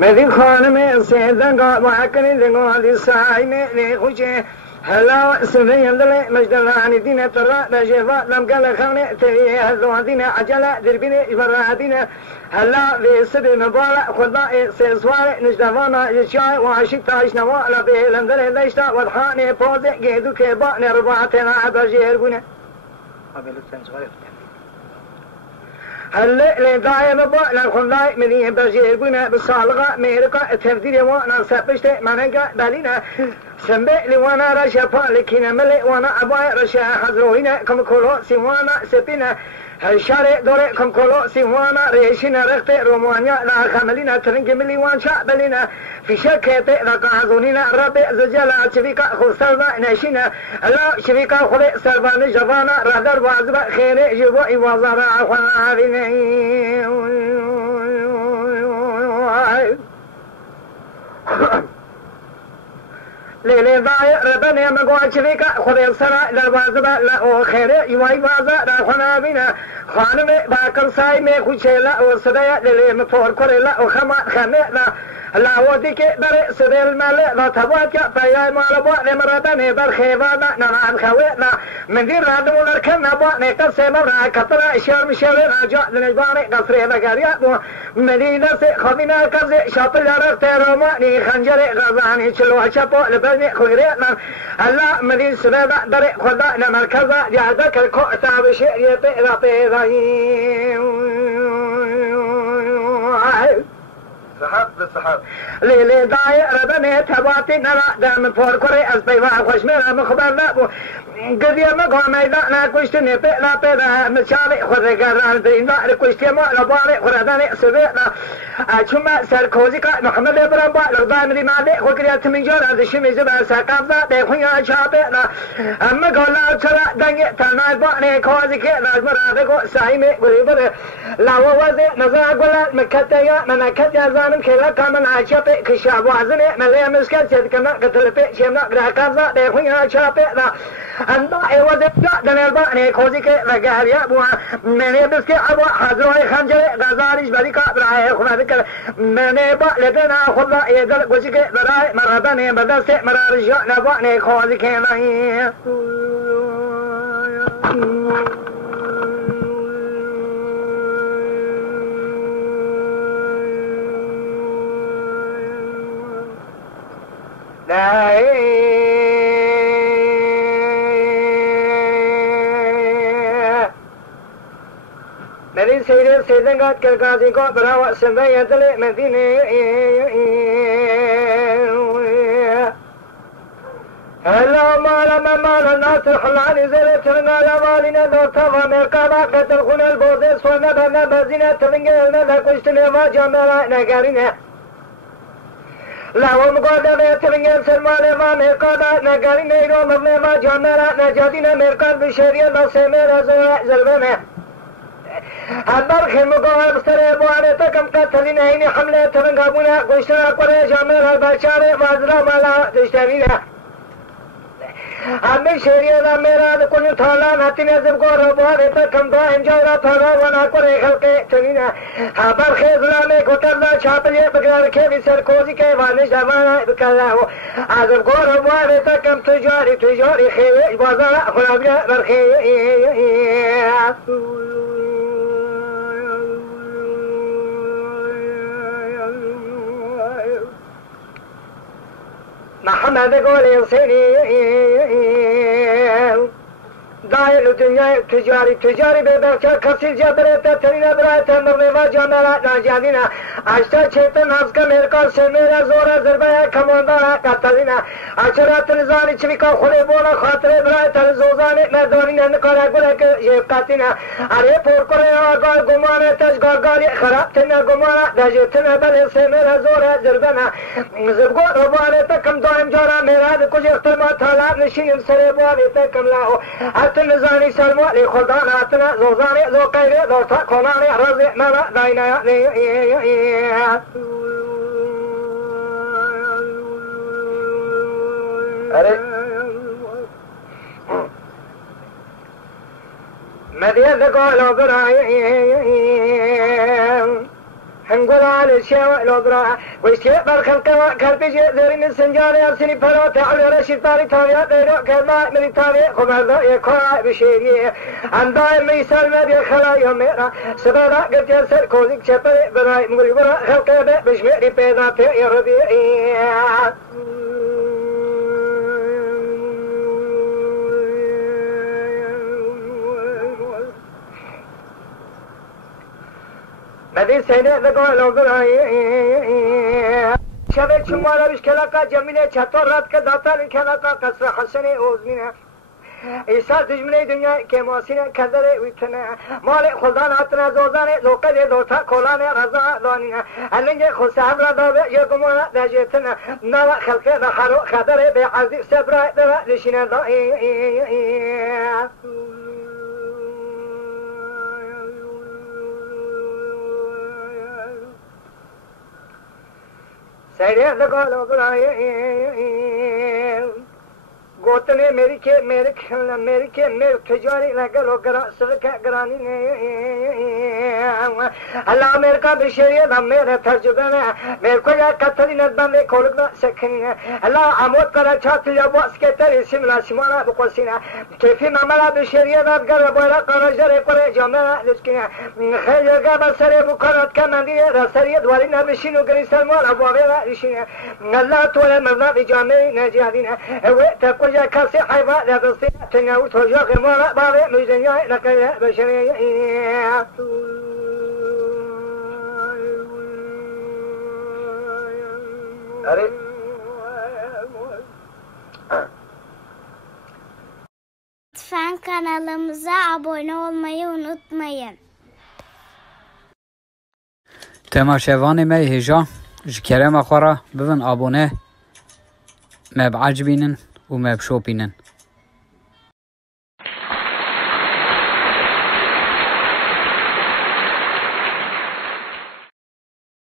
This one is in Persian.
مدين خانم سيدان قا معكني لنقال الساعين لخوشي هلا سنين دلي مجدلاني دينا ترى بجفاء لم قال خوني تريه هلوان دينا عجلة دربيني إبرا دينا هلا في سبي مبارا خداء سيسوار نجدوانا يشاي وعشيك تايش نوالا بيلم دلي ليشتا والحاني بوزي قيدو كيبا نربعتنا عبجي هربونا هلا لداية مبا لنخلاي مني بجي هربونا بالصالغة ميرقا التفدير وانا سبشت منقا بالينا سنبئ لي وانا رشفا لكينا ملئ وانا أباي رشا حضروهنا كم كولو سيوانا سبينا هالشارع دوري كم كولو سيوانا ريشنا رخت رومانيا لا خملينا ترنج ملي وان شعبلنا في شكيت رقاعدونينا ربع زجلا شريكا خسرنا نشينا لا شريكا خلق سربان جبانا ردر وازبا خير جبو إوازارا عخوانين ليلي ضايع ربنا مقوى شريكا خذ سرا للوازبا لا خير يواي وازا راخنا بنا خانم باكر ساي مي خوشيلا وسدايا ليلي مفور كوريلا وخما خميلا لا وديك بري سديل مال لا تبوك بايا مالبو نمردني برخيوانا نمان خوينا من دير رادو لركنا بو نكسي مرا كترا شرم شرين جاء لنجباني قصري لقريا مدينة خمينا كزي شاطر يارك تيروماني خنجري غزاني شلو شابو لبني خيرينا هلا مدينة سبيدا دري خدا مركزا جادك الكوتا بشيء يطير سحب بالسحب ليلي ضايع ربني تباتي نرى دام فور كوري أسبيوا خوش ميرا مخبر لابو قديا مقوى ميدانا كوشتني بيلا بيلا مشالي خذ قران دينا كوشتي مو لباري خرداني سبيلا أشما سركوزيكا محمد إبراهيم لغدا مدي مالي خوكريا تمنجورا دشمي زبا ساقافا ديخويا شابيلا أما قولا ترى دنجي تناي باني كوزيكي لاجمرا ديكو سايمي قريبا لا ووزي نزا قولا مكتايا منكتيا زانم كلا كامن عشابي كشاب وازني مليا مسكت سيدكنا قتلبي شمنا قراكافا ديخويا شابيلا أنا أيوة دنيل باني كوزيكي لقاريا بوا مني بسكي أبوا حضروي خنجري غزاريش بريكا براي خمادك مني با لدنا خلا يدل كوزيكي براي مرابني بدستي مرارجا نباني كوزيكي لهي مدين سيدين سيدين قد كالقاضي قد براوة سنبي يدلي مدينة هلا مالا الناس الحلاني زلت رنالا والينا دور طفا مرقابا قتل خنا البوزيس ونبنا بزينة تلنجلنا لكوشتنا ما جاملا نقارينا لا ومقادة تلنجل سلمان ما مرقابا نقارينا يرو مبنى ما جاملا نجادينا مرقاب بشريا نصيمير زلبنا هدر خمقوها بستري بوانتا كم قتلين هيني حملة ترنقابونا قشتنا قرى جامل البشاري مازرا مالا تشترينا أمي شريعة ميرا كل ثالان هاتين زب قرى بوانتا كم دائم جورا ثالا وانا قرى خلقه تنينا هبر خيزلا میں قتلنا شاپلية بقرار کے بسر کوزي کے وانش دمانا بکلاو عزب قرى بوانتا كم تجاري خيوي بازارا خلابنا برخيوي محمد قولي صيني دايل الدنيا تجاري ببركة كسيل جبريتا ترينا برايتا مرنفا جاملا ناجادينا عشتا چيتن حفظك ميركا سميرا زورا زربايا كموندانا قتلينا عشرات نزاني چميكا خلي بولا خاطر برايتا زوزاني مردانينا نقارا قولك يبقاتينا اري پوركوري آقال گمانا تشگارگالي خرابتنا گمانا داجتنا بلي سميرا زورا زربانا زبگو ربوانيتا كم دائم جارا ميراد کچھ اختلما تالاب نشين سربوانيتا كم لاو نزاني سلمى لخلدان أتنا زوزاني زو قيري زو تاكوناني رزي مالا داينا أري مدينة قالوا برايم هنقول على الشيء لو برا ويشتي بالخلق كالبيجي زين السنجال يرسني فرو تعالى رشيد طاري تابع غيره كما من تابع خبر يكوا بشيء عندها ميسال مدي خلا يومنا سبارة قد يسر كوزك شبر براي مغري برا خلق بشمري بيدا في يربي مدي سينة لقوا براي شبه شمالا بشكلaka جميلة çatorrat ka datan kenaka kasra hasene ozmine İsa düzmine dünya kemasine kadere vitne male khuldan atna zozane lokale dota kolane raza lanine alenge khusabra da ve yegumana dajetna nava khalqe da haru khadere be aziz sabra da lishine da سيري لقالوا براي गोतने मेरी के मेरे तजारी लगलो गरा सरका गरानी ने अल्लाह मेरे का बिशरिया ना मेरे तर्जुबे में मेरे को या कतरी नदबा में खोलना सकनी है अल्लाह आमोद करा छाती या बस के तेरे सिमला सिमाना बकोसिना कैफी मामला बिशरिया ना कर बोला कर जरे करे जमेला लिस्किना खैर का बसरे बुखरत का मंदी रसरिया द्वारी ना बिशिनो करी सरमोल अबवावेला लिशिना अल्लाह तोले मरना बिजामे ने जादीना वे तक يا كاسي حيبا لا تصير تناول توجه مرة بابي مجنيا لك يا بشرية Lütfen kanalımıza abone olmayı unutmayın. تماشاوان ما هجا جكرم أخرى ببن أبونه ما بعجبينن وما بشوبينن